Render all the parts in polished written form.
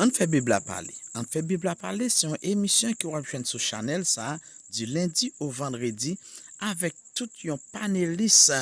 On fait Bible à parler. On fait Bible à parler, c'est une émission qui va jouer sur Channel ça du lundi au vendredi avec tout un panéliste,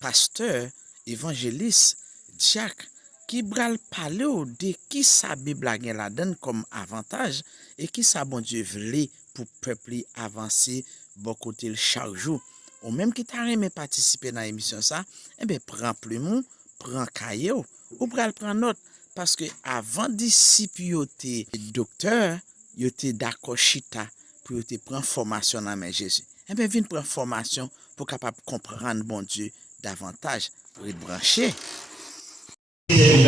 pasteur, évangéliste, diacre qui bral parler de qui sa Bible a la donne comme avantage et qui sa bon Dieu voulait pour peuple avancer beaucoup de chaque jour. Ou même qui t'a aimé participer dans l'émission ça, eh bien prends plumeau, prends cahier ou bral prend note. Parce que avant disciple yote docteur, yote d'accord chita pour yote prendre formation dans main Jésus. Eh bien, viens prendre formation pour capable comprendre bon Dieu davantage, pour être branché. C'est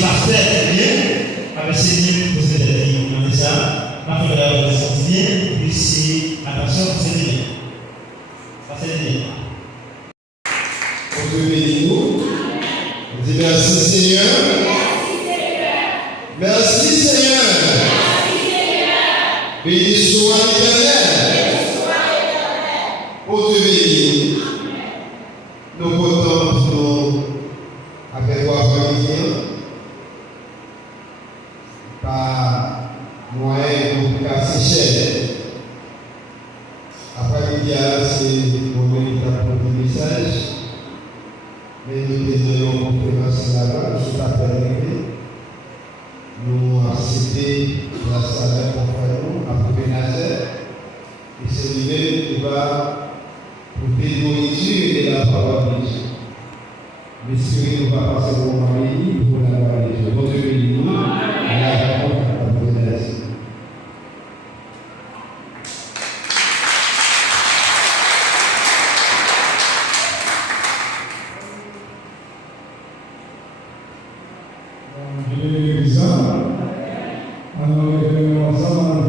parfait, c'est bien. Avec ces liens, vous avez demandé ça. La fin de la c'est bien. Puis c'est attention, c'est bien. Ça c'est bien. On peut bénir-nous. On dit merci Seigneur. Merci Seigneur. Béni soit l'Éternel. Pour te bénir. Nous comptons avec toi, famille, par moyen de casser cher. Après, il y a ces moments pour le message. Mais nous désolons pour commencer là-bas, nous sommes appelés. Nous avons cité la salle pour faire nous, après Nazareth. Et c'est lui-même qui va pour des nourritures et la parole de Dieu. L'Esprit nous va passer au moment béni pour la gloire de Dieu. Votre béni, nous, la réponse à la présentation.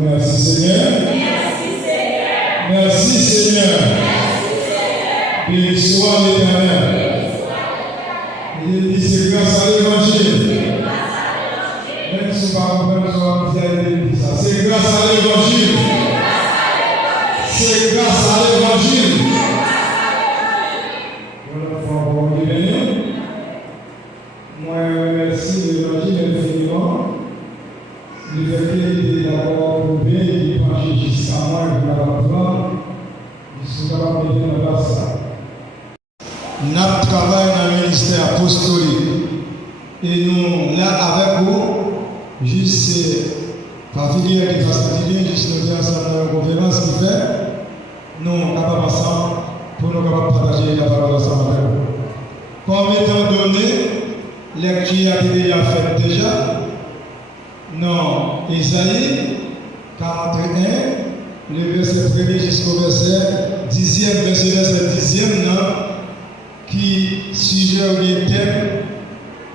Merci Seigneur. Merci Seigneur. Béni soit l'Éternel. Il dit c'est grâce à l'évangile. Même si on va comprendre ce qu'on dit ça. C'est grâce à l'évangile. C'est grâce à l'évangile. Moi, merci l'évangile infiniment. Le fait qu'il est d'abord prouvé, il penche jusqu'à moi, il va prendre, je suis capable de dire dans ça. Notre travail dans le ministère apostolique, et nous, là, avec vous, juste par filière qui passe filière, juste nous dire ensemble dans la conférence qui fait, nous, capables ensemble, pour nous capables partager la parole ensemble avec vous. Comme étant donné, lecture a été faite déjà, non, Isaïe 41, le verset 1er jusqu'au verset 10e, verset 10e, non, qui sujet ou bien thème,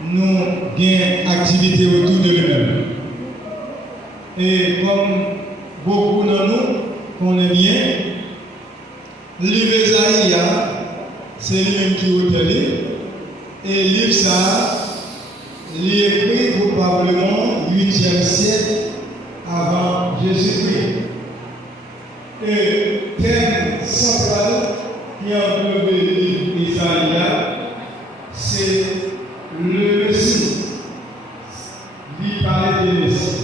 nous gagnons activité autour de lui-même. Et comme beaucoup de nous connaissent bien, le livre Isaïe, c'est lui-même qui est auteur, et le livre ça, il est écrit probablement 8e siècle avant Jésus-Christ. Et thème central qui englobe le livre Isaïe, c'est le Messie. Il parlait de Messie.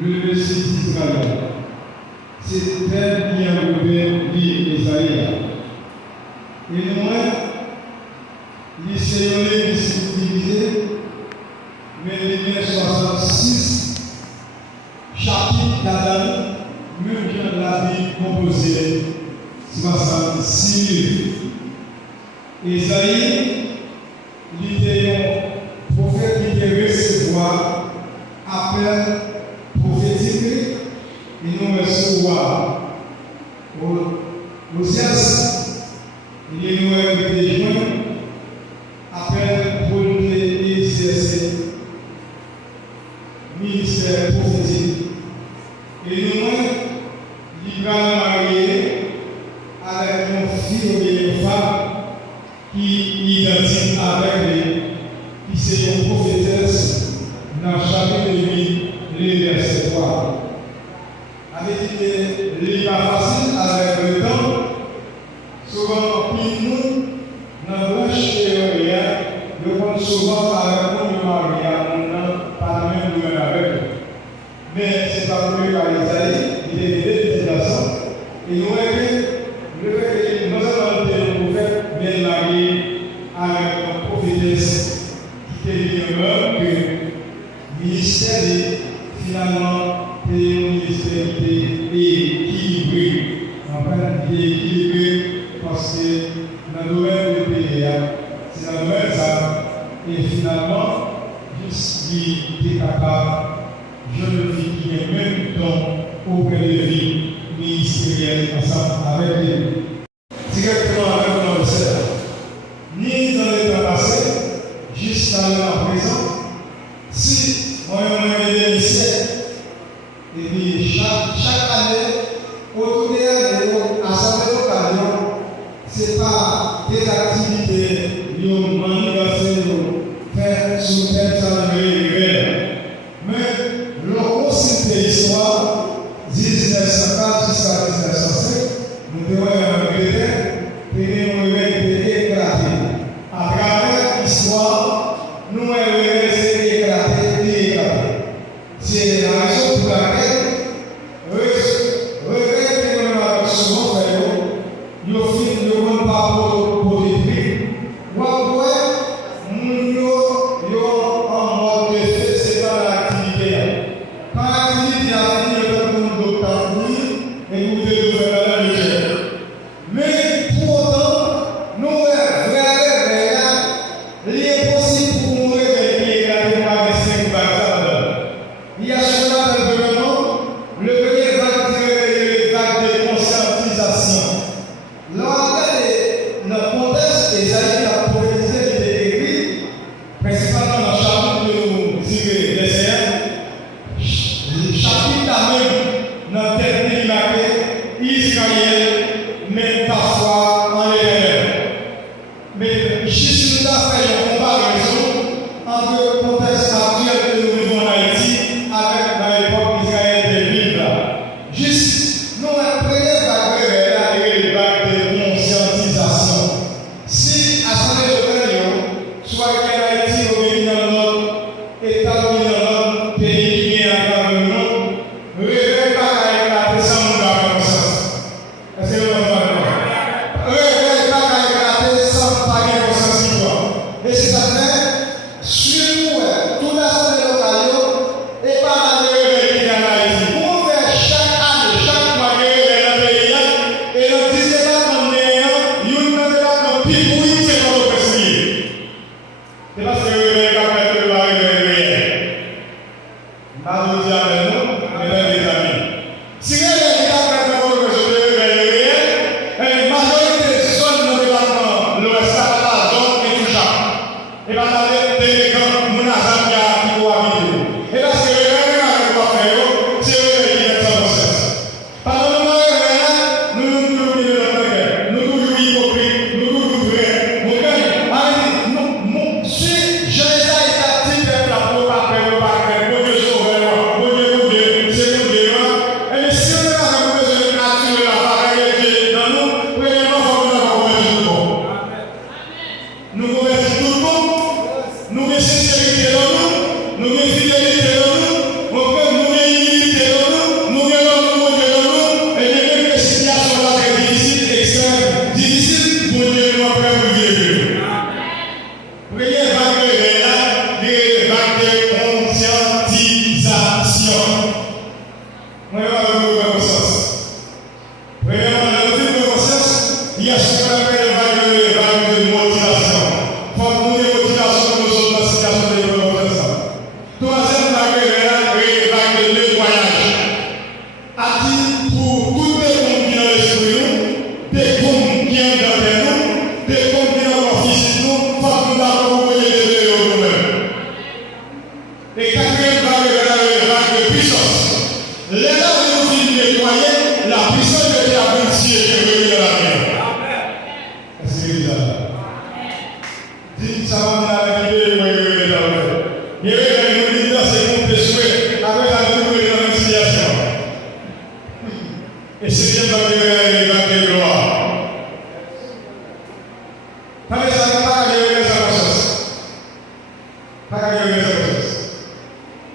Le Messie d'Israël. C'est le thème qui englobe le livre Isaïe. Et nous, les seigneurs divisés, mais il y a 66 chapitres là-dedans, même quand la Bible composée, 66 livres. Isaïe, il était un prophète qui devait recevoir appel prophétique, et nous recevoir aux sciences, il est nous des joints, appel pour exercer ministère prophétique. Et nous, il va marier avec une fille ou une femme qui identique avec lui, qui c'est une prophétesse dans chapitre de lui, les versets 3. Avec dit qu'il n'est pas facile avec le temps, souvent, nous, dans le chez rien, nous sommes souvent avec nous, Maria, par la même parcouru par Isaïe, il est des garçons. Et nous voyons le fait que nous avons le prophète bien marié avec une prophétesse qui était une que le ministère est finalement un ministère qui est équilibré. Enfin, il est équilibré parce que dans le domaine du pays, c'est dans le domaine ça. Et finalement, juste qui est capable, jeune fille qui est même don auprès de vie ministérielle ensemble avec lui. Directement avec nos sœurs, ni dans le temps passé, jusqu'à l'instant présent, si on a des ministères, et puis chaque année, autour de l'Assemblée locale, ce n'est pas des activités, nous manifestons, faire sous tête sans mais l'on cite l'histoire 1904 jusqu'à 1905, nous devons un chrétien, puis nous devons éclater. À travers l'histoire, nous devons éclater. C'est la raison pour laquelle, regardez que nous avons souvent fait, nous ne pas pour des prix.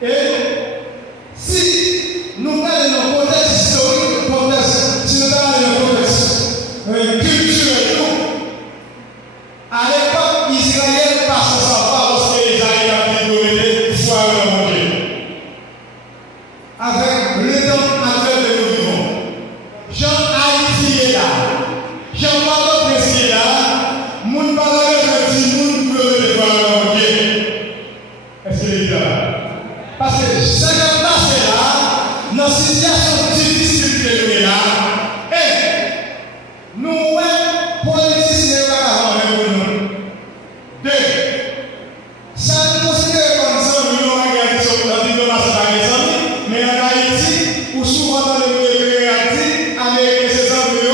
Et si nous évident. Parce que ce qui est passé là, dans la situation difficile que nous là, nous, politiciens, nous. Deux, ça nous considère comme ça, nous avons regardé sur la diplomatie, mais en Haïti, ou souvent dans le milieu réactif, Américains ses amis,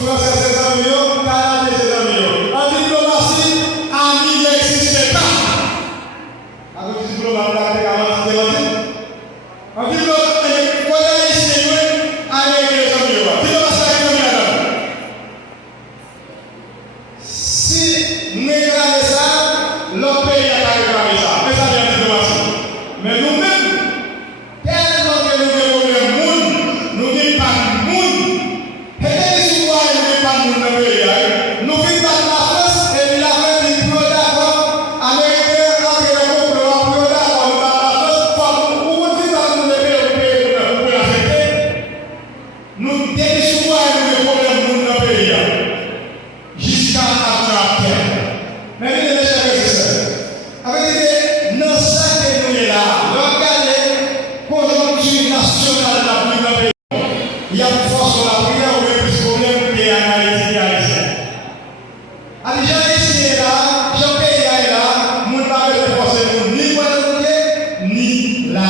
Français ses amis, Canadiens ses amis. En diplomatie, amis n'existent pas. Avec le diplomate, en diplomatie, quand il y a ici, Américains ses amis. Si nous réclamons ça, l'autre pays a réclamé ça. Mais ça vient de diplomatie. Mais nous-mêmes, tellement que nous avons des problèmes, nous n'avons pas de monde. Et dès que nous n'avons pas de monde dans le pays, nous vivons pas de la France et puis la France dit plus d'accord, Américains, Anglais, plus d'accord, nous pas de la France, pour nous vivre dans le pays pour l'affecter. Nous, dès que nous avons des problèmes dans le pays, jusqu'à après. Mais il est avec l'idée, dans ça que nous sommes là, regardez la conjoncture nationale de la pays. Il y a une force sur la prière, ou même plus de problème que les Haïtiens. Alors, les gens ici et là, les pays est là, nous ne pouvons pas forcer ni pour la ni la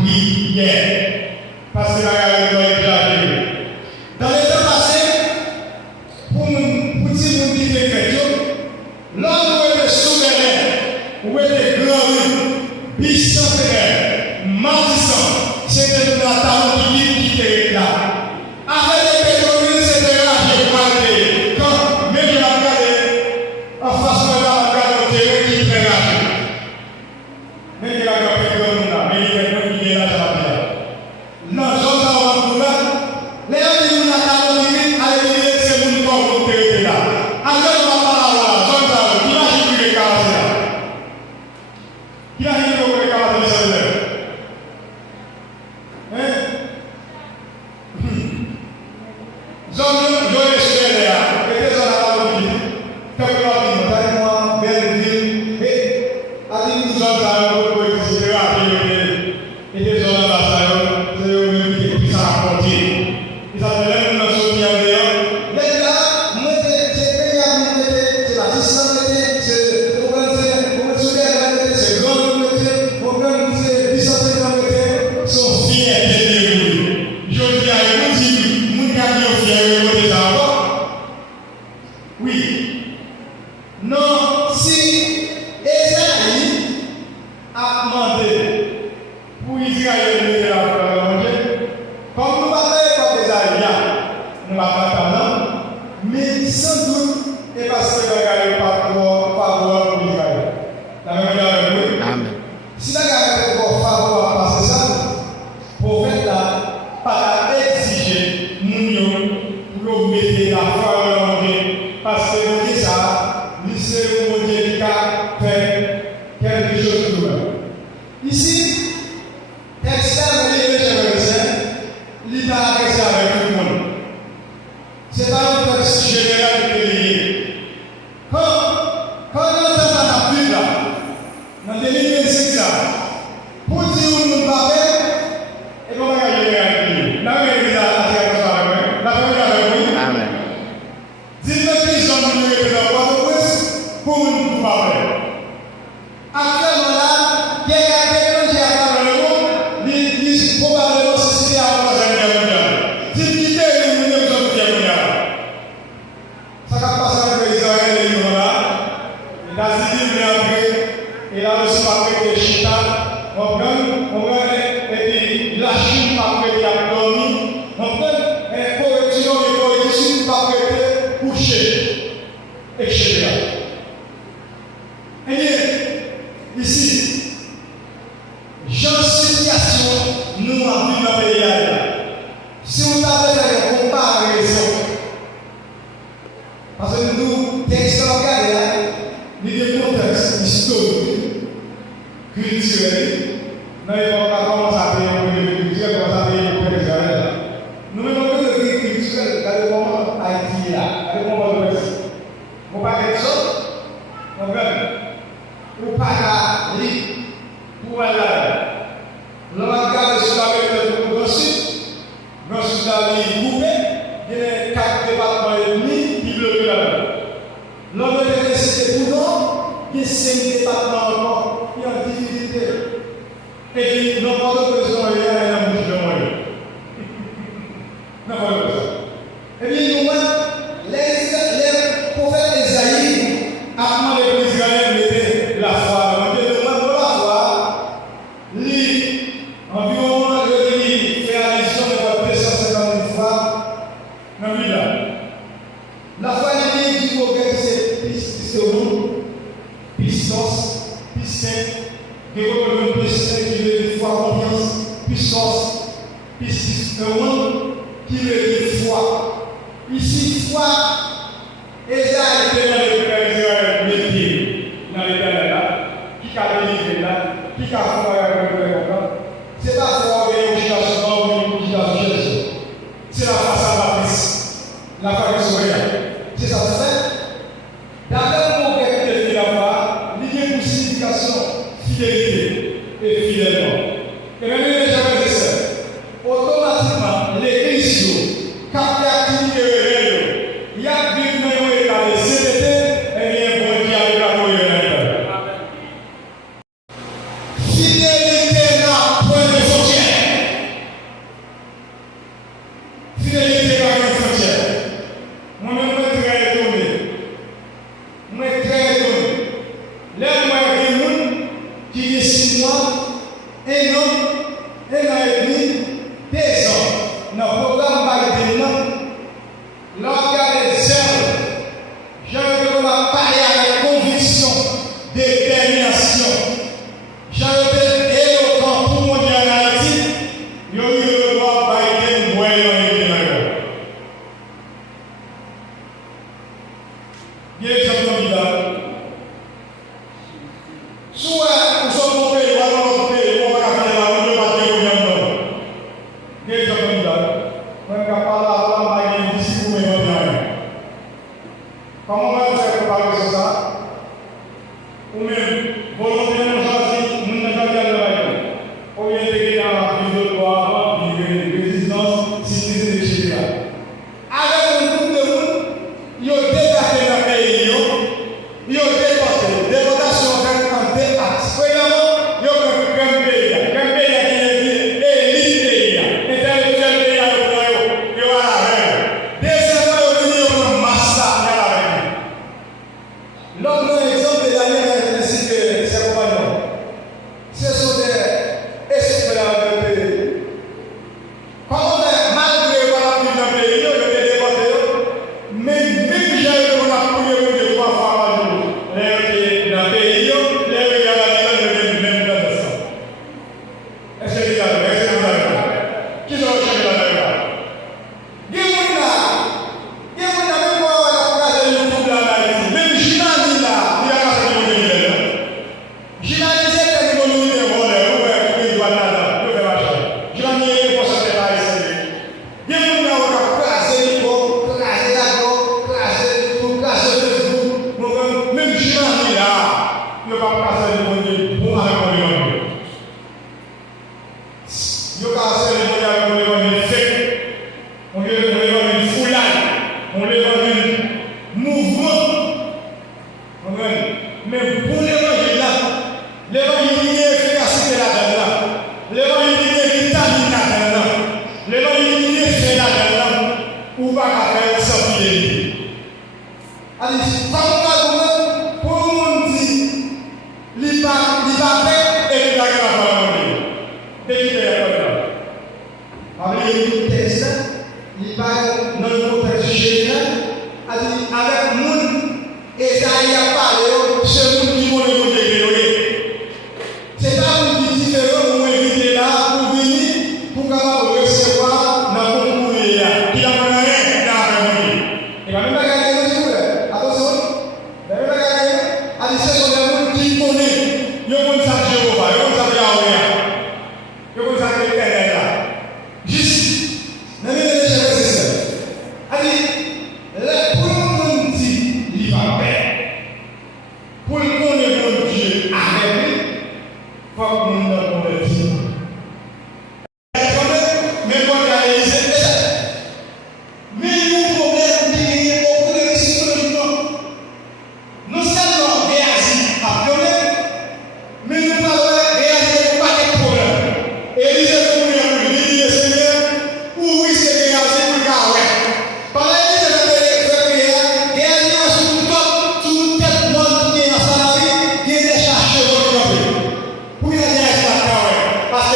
prière. Parce que la guerre doit être arrivée. Dans les temps passés, pour dire que qui fait quelque l'homme où est souverain, où est grand, bicentenaire, maldissant, c'était la table qui était là. Avec les pétroliers, c'était là, j'ai parlé. Quand même je l'ai regardé, en face de la regardé au terrain qui était là. Mais il y a un pétrolier là, mais il y a un pétrolier là, j'ai la pierre. Non, j'en ai un peu là. Les gens qui nous ont limite, allez, c'est mon corps au terrain là. Alors, on va parler là, j'en ai qui a dit que les camarades là. Qui a dit que les camarades là, hein? J'en ai sur les là, et des gens là, Capitale, Belleville, et à dire nous sommes là, et des gens là, c'est eux-mêmes qui s'en rapportent. Ils s'appellent nous dans ce qui est dehors. Mais là, moi, c'est la distance, c'est le problème, c'est grand, le problème, c'est bicentenaire, sont fiers de nous. Je dis à vous, si nous gagnons fiers de ça encore. Oui. Non, si Esaïe a demandé pour Israël de la manger, comme nous ne parlons pas d'Esaïe, nous ne parlons pas là, mais sans doute, et parce que nous n'avons pas faveur pour Israël. La même chose. Amen. Si nous n'avons pas faveur à passer ça, le prophète là, pas exiger nous pour mettre la foi en manger, parce que nous disons ça, c'est mon Dieu qui a fait quelque chose de nouveau. Ici, externe les chrétiens, il va rester avec tout le monde. Ce n'est pas un texte général de pays. Quand on entend ça dans la Bible, dans 2025, pour dire où nous va faire, et comment on va y aller avec lui. La vérité, la première avec lui. Amen. Dis-moi qui sont nous les Port-au-Prince pour nous parler. Actuellement là, il y a des gens qui ont le monde, ils probablement suscité à la Troisième Guerre mondiale. Si l'idée est de nous dire que nous sommes mondiale. Ça va passer avec Israël et l'Iran là. Et la civile vient après, et là aussi pas prêter Chita, on gagne, et puis la Chine pas prêter Abdomi, on gagne, et correction de correction pas prêter coucher, etc. Eh bien, ici, genre situation, nous avons vu dans le pays là. Si vous avez fait une comparaison, parce que nous, textes regardés là, il y a des contextes historiques, culturels, nous n'avons pas commencé à payer pour les culturels, commencé à payer pour les Israël. Nous n'avons pas de vie culturelle, regardez comment Haïti est là, regardez comment on va faire. Vous ne pas quelque chose, ou pas la lire, Pourquoi là? L'on va regarder sur la méthode de Grand Sud. Grand Sud là, il est coupé. Il y a 4 départements et demi qui bloquent là-dedans. L'on va regarder c'est pour nous, il y a 5 départements encore qui ont difficulté. Et puis, n'importe quel président, il y a un bouche de moyen. N'importe quoi. Et puis, nous, les prophètes Esaïe a demandé aux Israéliens de mettre la foi. On dit de mettre la foi. Environ, il fait allusion de 250 fois dans la Bible. La foi, il dit au grec, c'est piston, pistos, pistin. Que vous pouvez qui veut dire foi, confiance, puissance, qui veut dire foi. Ici, foi, Esaïe était dans le père Israël, métier, dans le père là, qui a délivré là, qui a foi avec le père là. Ce n'est pas foi avec une agitation ou une agitation. C'est la foi salvatrice, la foi qui sauve. C'est ça, c'est ça. D'après mon père qui définit la foi, il y a une signification. Fidélité et fidèlement. Et même les gens qui disent ça, automatiquement, les issues, quand l'activité est il y a des gens qui ont été CDT et bien bon Dieu avec la moyenne. Fidélité n'a point de frontière. Fidélité n'a point de frontière. Moi-même, je suis très étonné. Je suis très étonné. Là, moi, qui est 6 mois, 1 an, 1 an et demi, 2 ans. Dans le programme Biden, lorsqu'il y a des heures, je vais parler avec conviction, détermination. Je vais être éloquent pour mon Dieu en Haïti. Je vais le voir Biden, moi, et bien, j'entends bien. Soit nous sommes tombés, nous allons tomber, nous allons faire la route de la terre. Qu'est-ce que vous dites? Quand on parle à la main, ici, vous m'avez dit. Comment on va faire pour parler de ça? Ou même, volontairement, nous n'avons jamais à la on vient de dans la vie de loi avant, de résistance, citoyenne de Chili. Avec un groupe de monde, ils ont débarqué dans le pays, ils ont déporté, déportation en deux axes. Premièrement, ils ont pris un pays qui est élite pays, intellectuel pays, ils ont la reine. Deuxièmement, ils ont un master dans la reine. L'autre exemple de l'année, ainsi que ses compagnons, ce sont des esprits dans le pays. Comment malgré la vie dans le pays, ils ont été déportés, mais même j'ai eu la première de 3 fois par jour. Les dans le pays, les regards de même dans le sang. Est-ce que vous avez qui sont recherchés dans le regard? Même Jimani là, il y a un certain nombre de Jimani, c'est que nous nous devons le doigt là, nous devons marcher. Jimani est pour se faire ici. Il y a un monde qui a classé l'ICO, classé l'ACO, classé tout, classé Facebook. Même Jimani là, il n'y a pas classé le monde pour aller pour le monde. Il y a classé le monde pour le monde fait. On lui vend une foulade, on lui vend un mouvement. Mais pour l'évangile là, l'évangile il est efficacité là-dedans, l'évangile il est vitamine là-dedans, l'évangile il est fait là-dedans, ou pas qu'à faire sans fidélité. Alors, comme pour le monde dit, il va faire et il va faire le monde. Alors, il y a une texte, il parle dans le contexte général, avec le monde. Esaïe a parlé, c'est vous qui voulez vous dégueuler. C'est pas vous qui différent, vous m'invitez là pour venir, pour capable recevoir dans le concours là. Qui n'a pas rien dans la famille. Il va même pas gagner, s'il vous plaît. Attention. Il va même pas gagner. Allez, ce sont des gens qui connaissent. Ils connaissent ça Jéhovah, ils connaissent ça Yahweh. Ils connaissent ça l'Éternel là. Juste. converti. Mais moi, j'ai réalisé mais le problème qui est beaucoup de psychologiquement. Non seulement réagir à problème, mais nous avons réagi à un paquet de problèmes. Et il dit, Seigneur, où oui, c'est réagir pour le carré. Par là, il dit, réagir sur tout tête monde qui est dans sa vie, qui est des chercheurs de pour y aller à la carré. Parce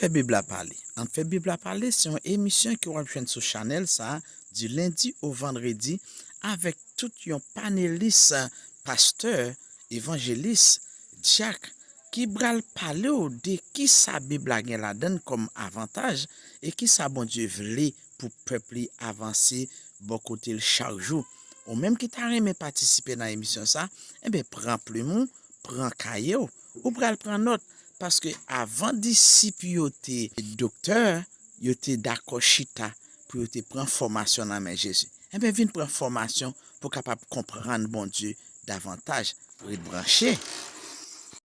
fait Bible à parler. En fait Bible à parler, c'est une émission qui va joindre sur Channel ça du lundi au vendredi avec tout un panéliste, pasteur, évangéliste, diacre qui bral parler de qui sa Bible a la donne comme avantage et qui sa bon Dieu voulait pour peuple avancer bon côté chaque jour. Ou même qui t'a aimé participer dans l'émission ça, eh bien prends plumeau, prends cahier ou bral prend note parce que avant disciple yo te docteur, yo te d'accord chita pour te prendre formation dans main Jésus. Eh bien vinn prendre formation pour capable comprendre bon Dieu davantage, pour être branché